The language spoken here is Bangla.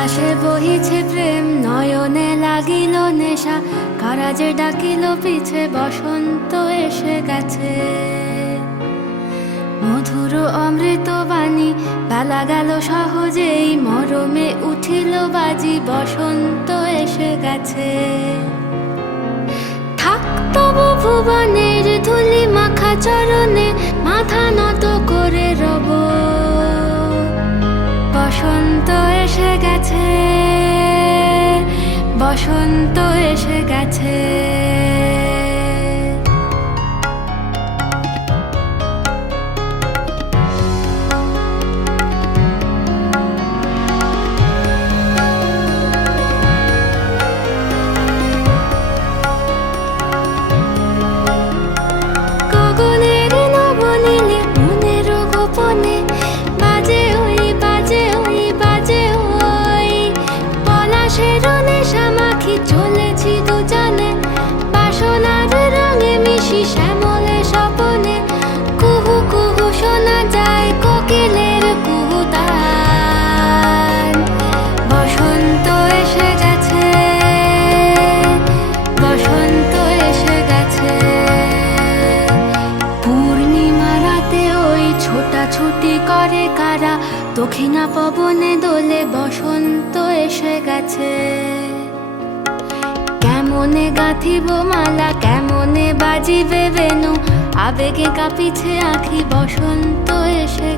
পলাশে বহিছে প্রেম, নয়নে লাগিল নেশা, কারাজে ডাকিল পিছে, বসন্ত এসে গেছে। মধুর অমৃত বাণী, বেলা গেল সহজেই, মরমে উঠিল বাজি, বসন্ত এসে গেছে। থাক তবু ভুবনের ধুলি মাখা চরণে, মাথা নত করে রব, বসন্ত এসে গেছে, বসন্ত এসে গেছে। গগনের নবনীলে মনের গোপনে, বাজে ওই বাজে ওই বাজে ওই, পলাশের নেশা মাখি চলেছি দুজনে, বাসনার রঙে মিশি শ্যামলে স্বপনে, কুহু কুহু শোনা যায় কোকিলের কুহুতান। বসন্ত এসে গেছে, বসন্ত এসে গেছে। পূর্ণিমা রাতে ওই ছোটাছুটি করে কারা, দক্ষিণা পবনে দোলে, বসন্ত এসে গেছে। কেমনে গাঁথিব মালা, কেমনে বাজিবে বেনু, আবেগে কাঁপিছে আঁখি, বসন্ত এসে